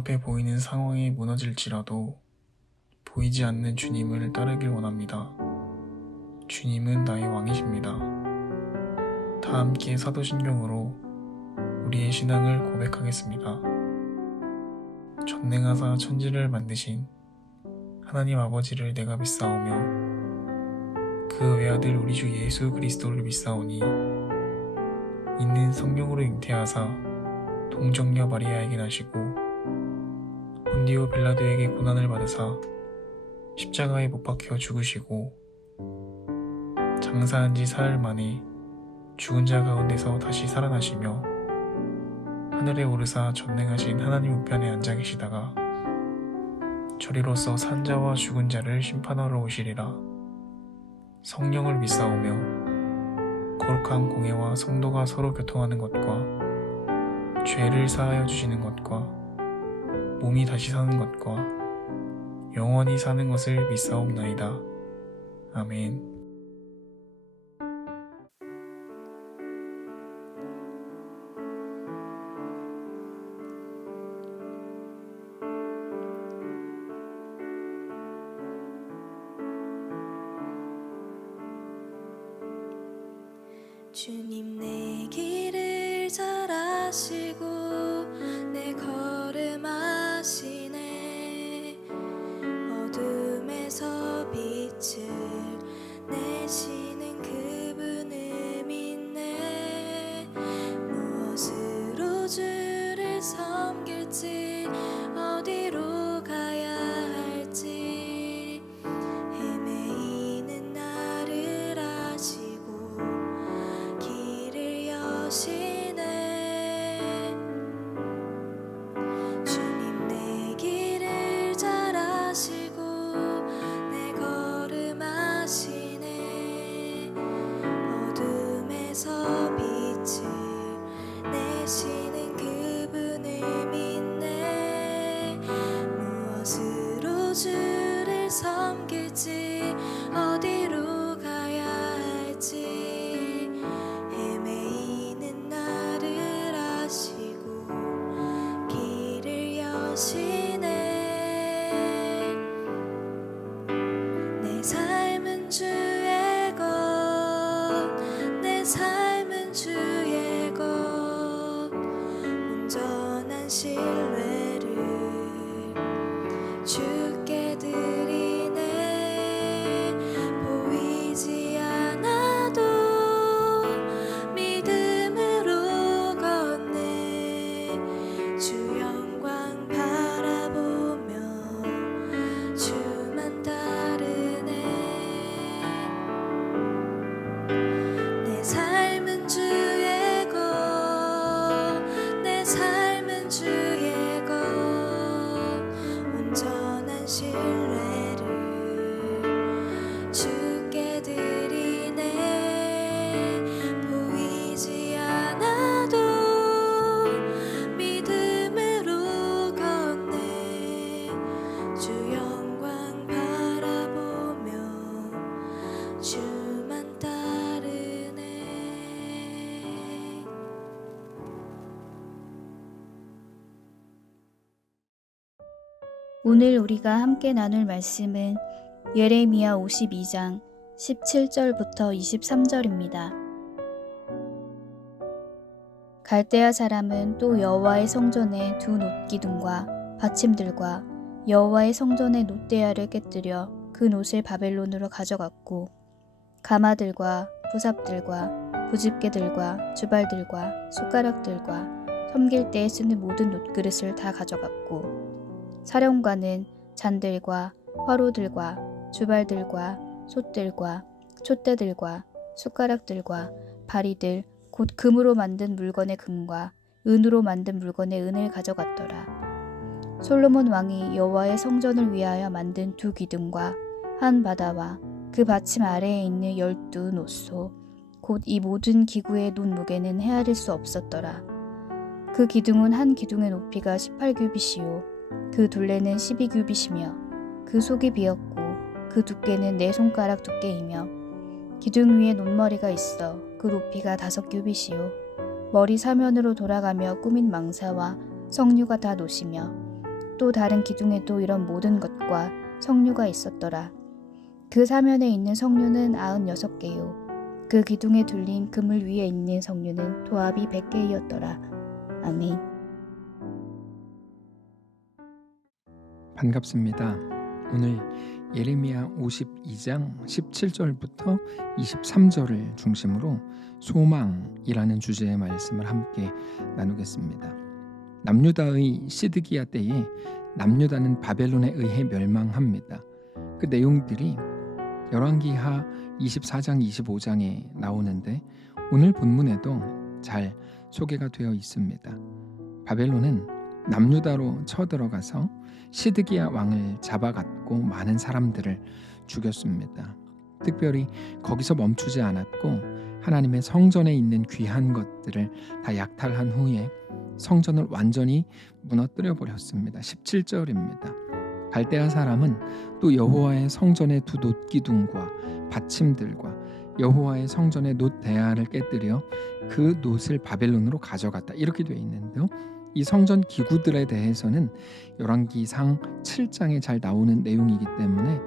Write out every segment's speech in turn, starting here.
눈앞에 보이는 상황이 무너질지라도 보이지 않는 주님을 따르길 원합니다. 주님은 나의 왕이십니다. 다 함께 사도신경으로 우리의 신앙을 고백하겠습니다. 전능하사 천지를 만드신 하나님 아버지를 내가 믿사오며 그 외아들 우리 주 예수 그리스도를 믿사오니 있는 성령으로 잉태하사 동정녀 마리아에게 나시고 본디오 빌라도에게 고난을 받으사 십자가에 못 박혀 죽으시고 장사한 지 사흘 만에 죽은 자 가운데서 다시 살아나시며 하늘에 오르사 전능하신 하나님 우편에 앉아 계시다가 저리로서 산자와 죽은 자를 심판하러 오시리라. 성령을 믿사오며 거룩한 공회와 성도가 서로 교통하는 것과 죄를 사하여 주시는 것과 몸이 다시 사는 것과 영원히 사는 것을 믿사옵나이다. 아멘. 주님 내 길을 잘 아시고 내 걸음 아시네. 어둠에서 빛을 내시는 그분을 믿네. 무엇으로 주를 섬길지 어디로 가야 할지 헤매이는 나를 아시고 길을 여시네. 주님 내 길을 잘 아시고 내 걸음 아시네. 어둠에서 빛을 내시는 그분을 믿네. 무엇으로 주를 섬길지 어디로 가야 할지 헤매이는 나를 아시고 길을 여시네. 내 삶은 주의 것, 내 삶은 주의 것, 온전한 신뢰를 주께 드리네. 보이지 않아도 믿음으로 걷네. 주 영광 바라보며 주만 따르네. 내 삶은 주의 것, 내 삶은 주의 것, 온전한 신뢰를 주께 드리네. 보이지 않아도 믿음으로 걷네. 주 영광 바라보며 주만 따르네. 오늘 우리가 함께 나눌 말씀은 예레미야 52장 17절부터 23절입니다. 갈대아 사람은 또 여호와의 성전의 두 놋기둥과 받침들과 여호와의 성전의 놋대야를 깨뜨려 그 놋을 바벨론으로 가져갔고 가마들과 부삽들과 부집개들과 주발들과 숟가락들과 섬길 때에 쓰는 모든 놋그릇을 다 가져갔고 사령관은 잔들과 화로들과 주발들과 솥들과 촛대들과 숟가락들과 바리들 곧 금으로 만든 물건의 금과 은으로 만든 물건의 은을 가져갔더라. 솔로몬 왕이 여호와의 성전을 위하여 만든 두 기둥과 한 바다와 그 받침 아래에 있는 12 놋소 곧 이 모든 기구의 놋 무게는 헤아릴 수 없었더라. 그 기둥은 한 기둥의 높이가 18규빗이요 그 둘레는 12규빗이며 그 속이 비었고 그 두께는 4손가락 두께이며 기둥 위에 놋머리가 있어 그 높이가 5규빗이요 머리 사면으로 돌아가며 꾸민 망사와 석류가 다 놋이며 또 다른 기둥에도 이런 모든 것과 성류가 있었더라. 그 사면에 있는 성류는 96개요. 그 기둥에 둘린 그물 위에 있는 성류는 도합이 100개이었더라. 아멘. 반갑습니다. 오늘 예레미야 52장 17절부터 23절을 중심으로 소망이라는 주제의 말씀을 함께 나누겠습니다. 남유다의 시드기야 때에 남유다는 바벨론에 의해 멸망합니다. 그 내용들이 열왕기하 24장 25장에 나오는데 오늘 본문에도 잘 소개가 되어 있습니다. 바벨론은 남유다로 쳐들어가서 시드기야 왕을 잡아갔고 많은 사람들을 죽였습니다. 특별히 거기서 멈추지 않았고 하나님의 성전에 있는 귀한 것들을 다 약탈한 후에 성전을 완전히 무너뜨려 버렸습니다. 17절입니다. 갈대아 사람은 또 여호와의 성전의 두 놋기둥과 받침들과 여호와의 성전의 놋 대야를 깨뜨려 그 놋을 바벨론으로 가져갔다. 이렇게 되어 있는데요. 이 성전 기구들에 대해서는 열왕기상 7장에 잘 나오는 내용이기 때문에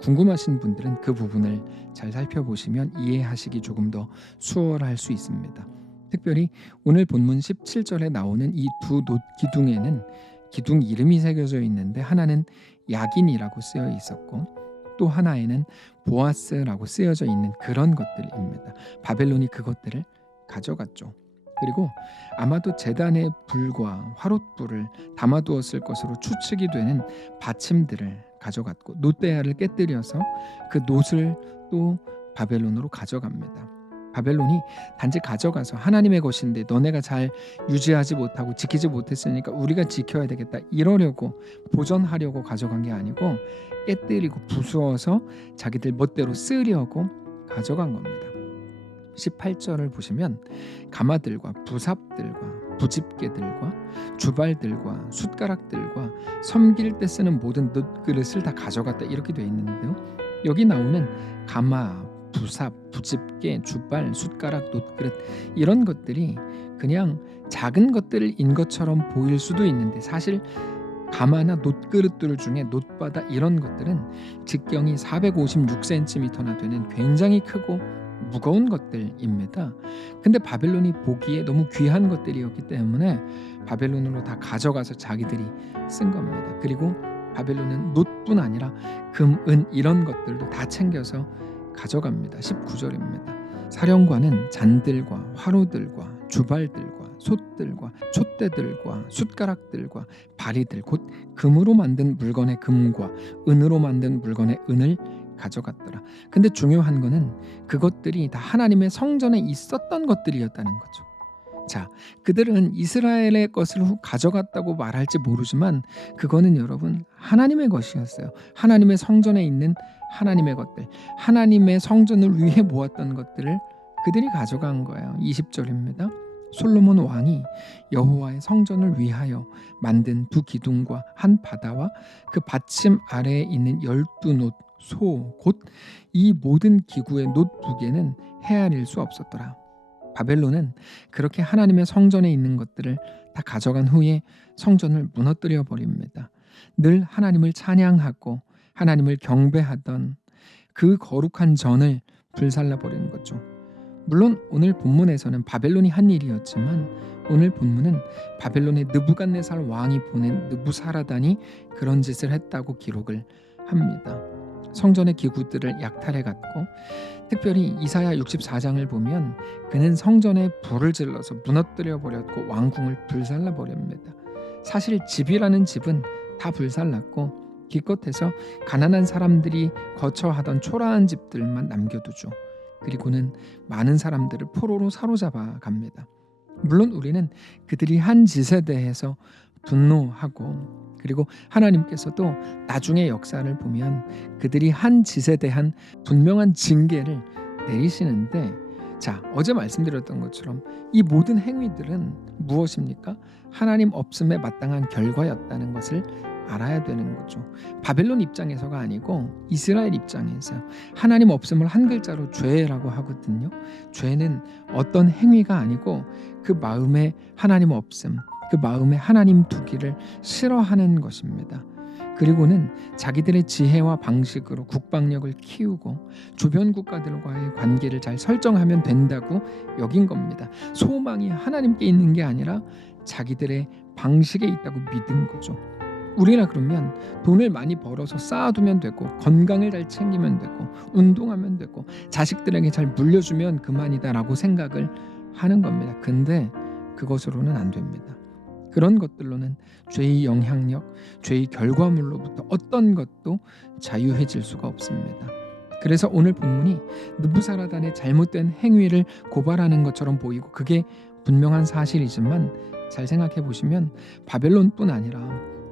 궁금하신 분들은 그 부분을 잘 살펴보시면 이해하시기 조금 더 수월할 수 있습니다. 특별히 오늘 본문 17절에 나오는 이 두 놋 기둥에는 기둥 이름이 새겨져 있는데 하나는 야긴이라고 쓰여 있었고 또 하나에는 보아스라고 쓰여져 있는 그런 것들입니다. 바벨론이 그것들을 가져갔죠. 그리고 아마도 제단의 불과 화롯불을 담아두었을 것으로 추측이 되는 받침들을 가져갔고 놋대야를 깨뜨려서 그 놋을 또 바벨론으로 가져갑니다. 바벨론이 단지 가져가서 하나님의 것인데 너네가 잘 유지하지 못하고 지키지 못했으니까 우리가 지켜야 되겠다 이러려고 보존하려고 가져간 게 아니고 깨뜨리고 부수어서 자기들 멋대로 쓰려고 가져간 겁니다. 18절을 보시면 가마들과 부삽들과 부집개들과 주발들과 숟가락들과 섬길 때 쓰는 모든 놋그릇을 다 가져갔다 이렇게 되어 있는데요. 여기 나오는 가마, 부삽, 부집개, 주발, 숟가락, 놋그릇 이런 것들이 그냥 작은 것들인 것처럼 보일 수도 있는데 사실 가마나 놋그릇들 중에 놋바다 이런 것들은 직경이 456cm나 되는 굉장히 크고 무거운 것들입니다. 근데 바벨론이 보기에 너무 귀한 것들이었기 때문에 바벨론으로 다 가져가서 자기들이 쓴 겁니다. 그리고 바벨론은 놋뿐 아니라 금, 은 이런 것들도 다 챙겨서 가져갑니다. 19절입니다. 사령관은 잔들과 화로들과 주발들과 솥들과 촛대들과 숟가락들과 바리들 곧 금으로 만든 물건의 금과 은으로 만든 물건의 은을 가져갔더라. 근데 중요한 거는 그것들이 다 하나님의 성전에 있었던 것들이었다는 거죠. 자, 그들은 이스라엘의 것을 가져갔다고 말할지 모르지만 그거는 여러분 하나님의 것이었어요. 하나님의 성전에 있는 하나님의 것들, 하나님의 성전을 위해 모았던 것들을 그들이 가져간 거예요. 20절입니다. 솔로몬 왕이 여호와의 성전을 위하여 만든 두 기둥과 한 바다와 그 받침 아래에 있는 12놋 소 곧 이 모든 기구의 놋 두 개는 헤아릴 수 없었더라. 바벨론은 그렇게 하나님의 성전에 있는 것들을 다 가져간 후에 성전을 무너뜨려 버립니다. 늘 하나님을 찬양하고 하나님을 경배하던 그 거룩한 전을 불살라 버리는 거죠. 물론 오늘 본문에서는 바벨론이 한 일이었지만 오늘 본문은 바벨론의 느부갓네살 왕이 보낸 느부사라단이 그런 짓을 했다고 기록을 합니다. 성전의 기구들을 약탈해갔고 특별히 이사야 64장을 보면 그는 성전에 불을 질러서 무너뜨려 버렸고 왕궁을 불살라 버립니다. 사실 집이라는 집은 다 불살랐고 기껏해서 가난한 사람들이 거처하던 초라한 집들만 남겨두죠. 그리고는 많은 사람들을 포로로 사로잡아 갑니다. 물론 우리는 그들이 한 짓에 대해서 분노하고 그리고 하나님께서도 나중의 역사를 보면 그들이 한 짓에 대한 분명한 징계를 내리시는데 자, 어제 말씀드렸던 것처럼 이 모든 행위들은 무엇입니까? 하나님 없음에 마땅한 결과였다는 것을 알아야 되는 거죠. 바벨론 입장에서가 아니고 이스라엘 입장에서 하나님 없음을 한 글자로 죄라고 하거든요. 죄는 어떤 행위가 아니고 그 마음에 하나님 없음, 그 마음에 하나님 두기를 싫어하는 것입니다. 그리고는 자기들의 지혜와 방식으로 국방력을 키우고 주변 국가들과의 관계를 잘 설정하면 된다고 여긴 겁니다. 소망이 하나님께 있는 게 아니라 자기들의 방식에 있다고 믿은 거죠. 우리나 그러면 돈을 많이 벌어서 쌓아두면 되고, 건강을 잘 챙기면 되고, 운동하면 되고, 자식들에게 잘 물려주면 그만이다라고 생각을 하는 겁니다. 근데 그것으로는 안 됩니다. 그런 것들로는 죄의 영향력, 죄의 결과물로부터 어떤 것도 자유해질 수가 없습니다. 그래서 오늘 본문이 느부사라단의 잘못된 행위를 고발하는 것처럼 보이고, 그게 분명한 사실이지만 잘 생각해 보시면 바벨론뿐 아니라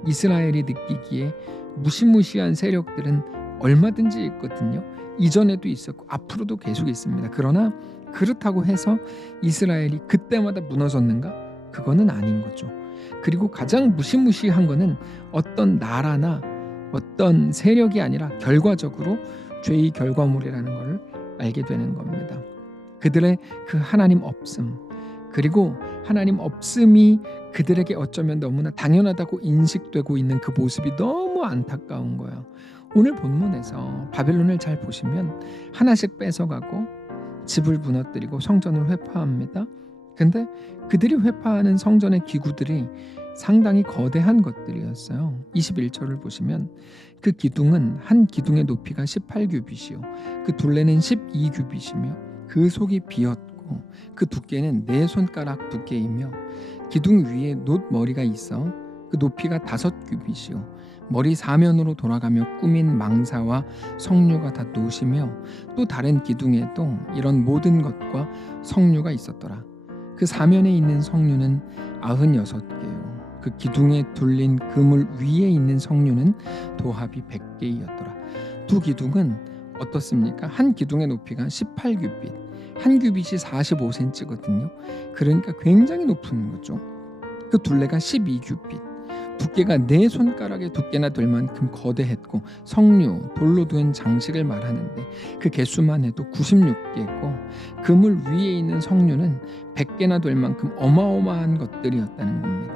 이스라엘이 느끼기에 무시무시한 세력들은 얼마든지 있거든요. 이전에도 있었고 앞으로도 계속 있습니다. 그러나 그렇다고 해서 이스라엘이 그때마다 무너졌는가? 그거는 아닌 거죠. 그리고 가장 무시무시한 거는 어떤 나라나 어떤 세력이 아니라 결과적으로 죄의 결과물이라는 것을 알게 되는 겁니다. 그들의 그 하나님 없음, 그리고 하나님 없음이 그들에게 어쩌면 너무나 당연하다고 인식되고 있는 그 모습이 너무 안타까운 거예요. 오늘 본문에서 바벨론을 잘 보시면 하나씩 뺏어가고 집을 무너뜨리고 성전을 회파합니다. 근데 그들이 회파하는 성전의 기구들이 상당히 거대한 것들이었어요. 21절을 보시면 그 기둥은 한 기둥의 높이가 18규빗이요 그 둘레는 12규빗이며 그 속이 비었고 그 두께는 4손가락 두께이며 기둥 위에 놋머리가 있어 그 높이가 5규빗이요 머리 사면으로 돌아가며 꾸민 망사와 성류가 다 놋이며 또 다른 기둥에도 이런 모든 것과 성류가 있었더라. 그 사면에 있는 성류는 96개요 그 기둥에 둘린 그물 위에 있는 성류는 도합이 100개이었더라. 두 기둥은 어떻습니까? 한 기둥의 높이가 18규빗, 한 규빗이 45cm거든요. 그러니까 굉장히 높은 거죠. 그 둘레가 12규빗, 두께가 4손가락의 두께나 될 만큼 거대했고 성류, 돌로 된 장식을 말하는데 그 개수만 해도 96개고 그물 위에 있는 성류는 100개나 될 만큼 어마어마한 것들이었다는 겁니다.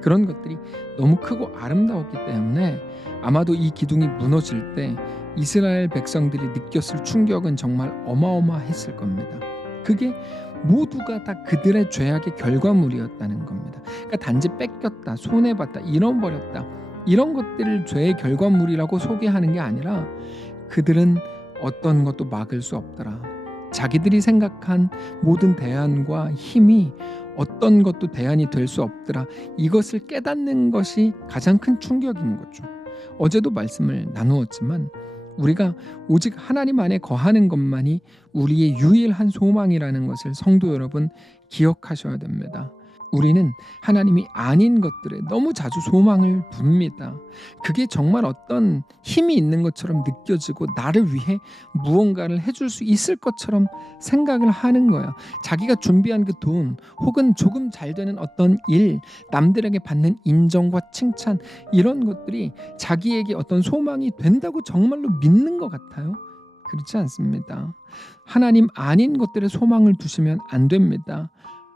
그런 것들이 너무 크고 아름다웠기 때문에 아마도 이 기둥이 무너질 때 이스라엘 백성들이 느꼈을 충격은 정말 어마어마했을 겁니다. 그게 모두가 다 그들의 죄악의 결과물이었다는 겁니다. 그러니까 단지 뺏겼다, 손해봤다, 잃어버렸다 이런 것들을 죄의 결과물이라고 소개하는 게 아니라 그들은 어떤 것도 막을 수 없더라. 자기들이 생각한 모든 대안과 힘이 어떤 것도 대안이 될 수 없더라. 이것을 깨닫는 것이 가장 큰 충격인 거죠. 어제도 말씀을 나누었지만 우리가 오직 하나님 안에 거하는 것만이 우리의 유일한 소망이라는 것을 성도 여러분 기억하셔야 됩니다. 우리는 하나님이 아닌 것들에 너무 자주 소망을 둡니다. 그게 정말 어떤 힘이 있는 것처럼 느껴지고 나를 위해 무언가를 해줄 수 있을 것처럼 생각을 하는 거예요. 자기가 준비한 그 돈 혹은 조금 잘 되는 어떤 일, 남들에게 받는 인정과 칭찬 이런 것들이 자기에게 어떤 소망이 된다고 정말로 믿는 것 같아요. 그렇지 않습니다. 하나님 아닌 것들에 소망을 두시면 안 됩니다.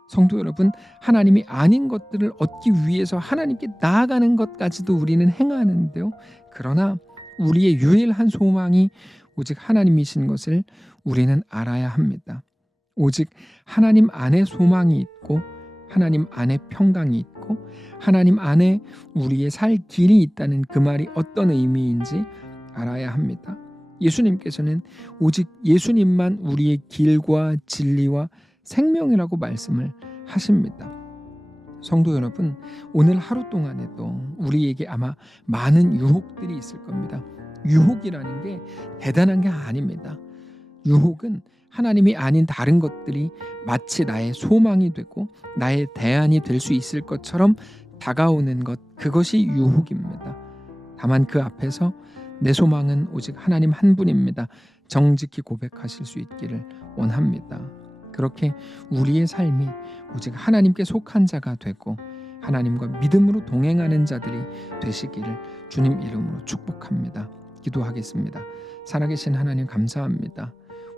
성도 여러분, 하나님이 아닌 것들을 얻기 위해서 하나님께 나아가는 것까지도 우리는 행하는데요. 그러나 우리의 유일한 소망이 오직 하나님이신 것을 우리는 알아야 합니다. 오직 하나님 안에 소망이 있고 하나님 안에 평강이 있고 하나님 안에 우리의 살 길이 있다는 그 말이 어떤 의미인지 알아야 합니다. 예수님께서는 오직 예수님만 우리의 길과 진리와 생명이라고 말씀을 하십니다. 성도 여러분, 오늘 하루 동안에도 우리에게 아마 많은 유혹들이 있을 겁니다. 유혹이라는 게 대단한 게 아닙니다. 유혹은 하나님이 아닌 다른 것들이 마치 나의 소망이 되고 나의 대안이 될 수 있을 것처럼 다가오는 것, 그것이 유혹입니다. 다만 그 앞에서 내 소망은 오직 하나님 한 분입니다. 정직히 고백하실 수 있기를 원합니다. 그렇게 우리의 삶이 오직 하나님께 속한 자가 되고 하나님과 믿음으로 동행하는 자들이 되시기를 주님 이름으로 축복합니다. 기도하겠습니다. 살아계신 하나님 감사합니다.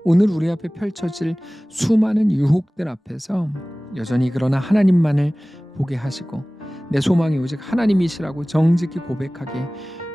오늘 우리 앞에 펼쳐질 수많은 유혹들 앞에서 여전히 그러나 하나님만을 보게 하시고 내 소망이 오직 하나님이시라고 정직히 고백하게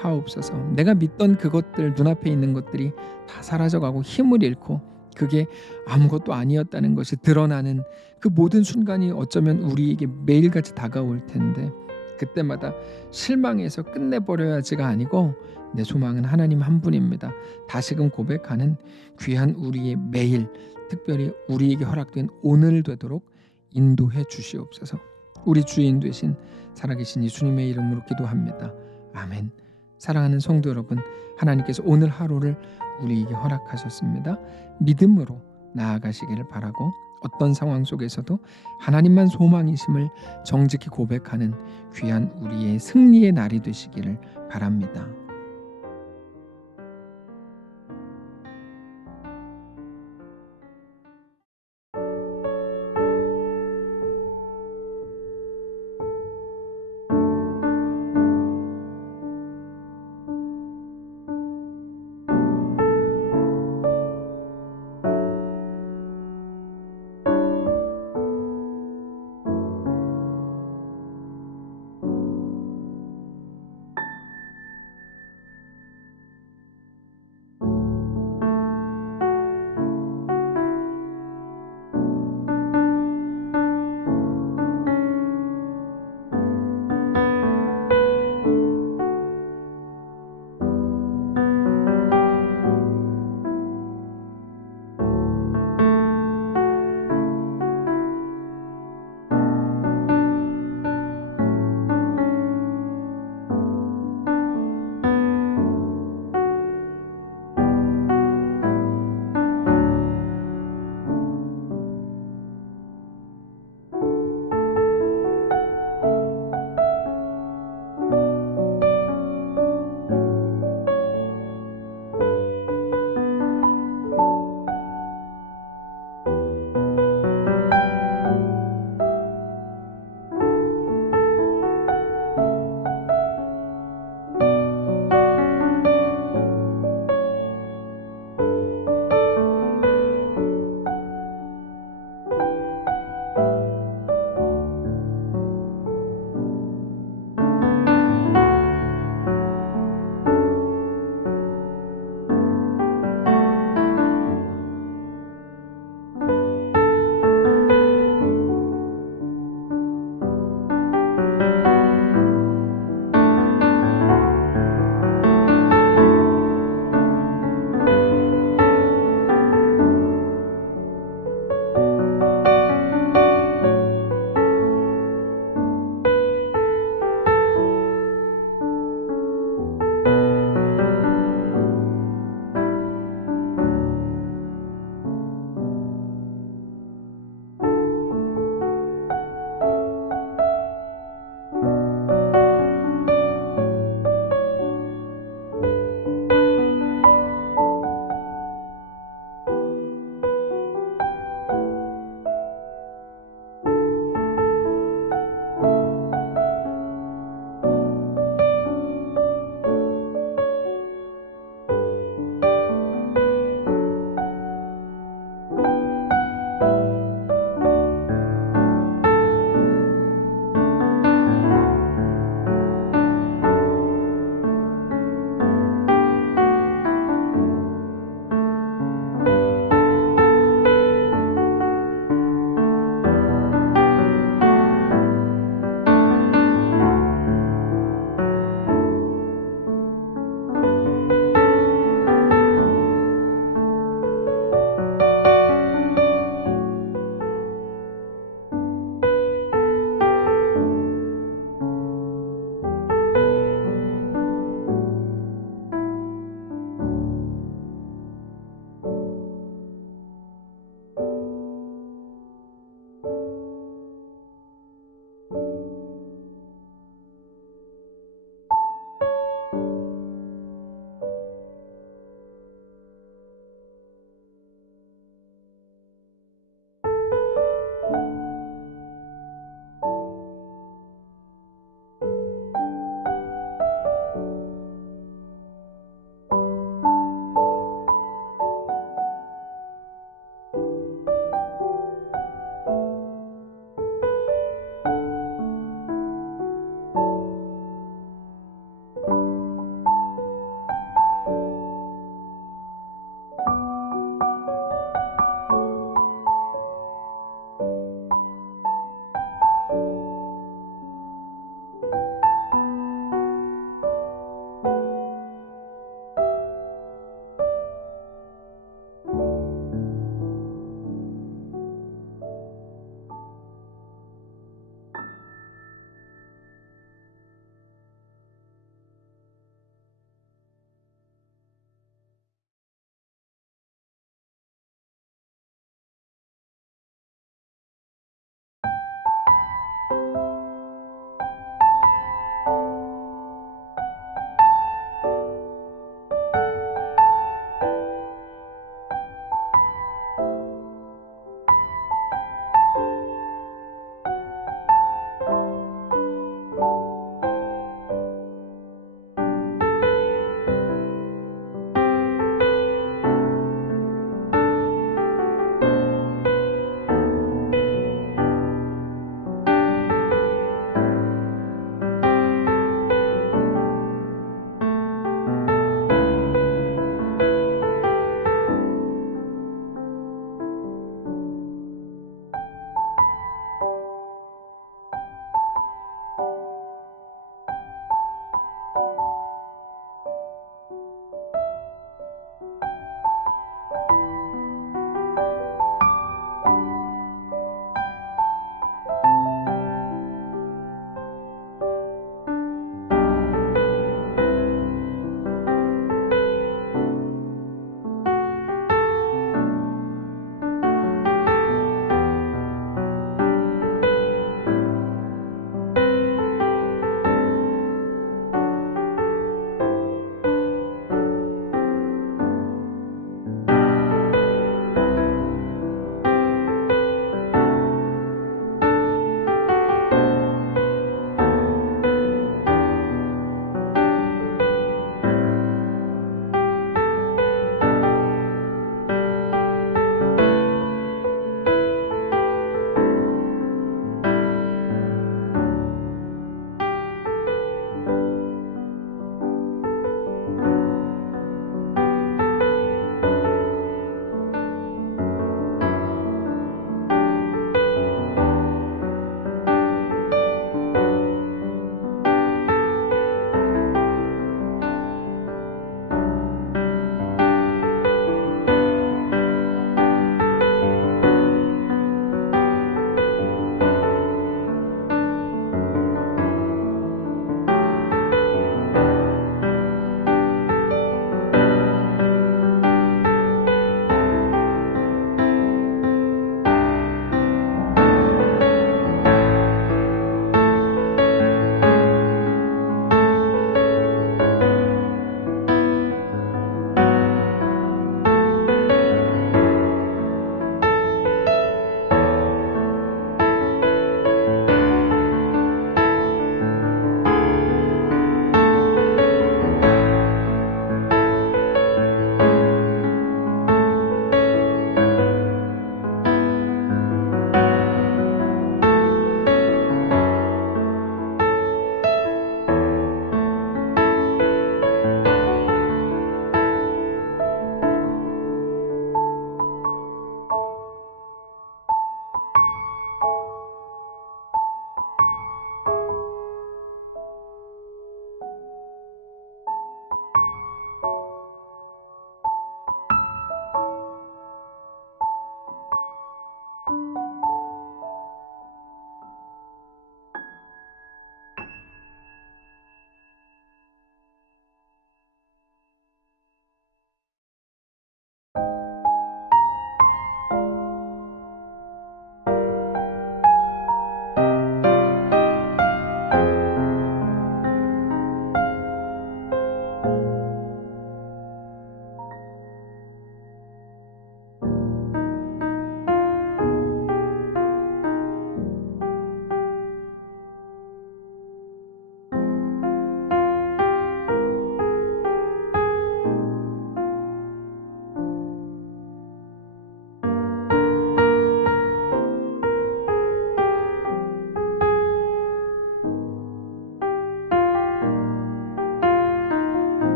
하옵소서. 내가 믿던 그것들, 눈앞에 있는 것들이 다 사라져가고 힘을 잃고 그게 아무것도 아니었다는 것이 드러나는 그 모든 순간이 어쩌면 우리에게 매일같이 다가올 텐데, 그때마다 실망해서 끝내버려야지가 아니고 내 소망은 하나님 한 분입니다. 다시금 고백하는 귀한 우리의 매일, 특별히 우리에게 허락된 오늘 되도록 인도해 주시옵소서. 우리 주인 되신 살아계신 예수님의 이름으로 기도합니다. 아멘. 사랑하는 성도 여러분, 하나님께서 오늘 하루를 우리에게 허락하셨습니다. 믿음으로 나아가시기를 바라고, 어떤 상황 속에서도 하나님만 소망이심을 정직히 고백하는 귀한 우리의 승리의 날이 되시기를 바랍니다.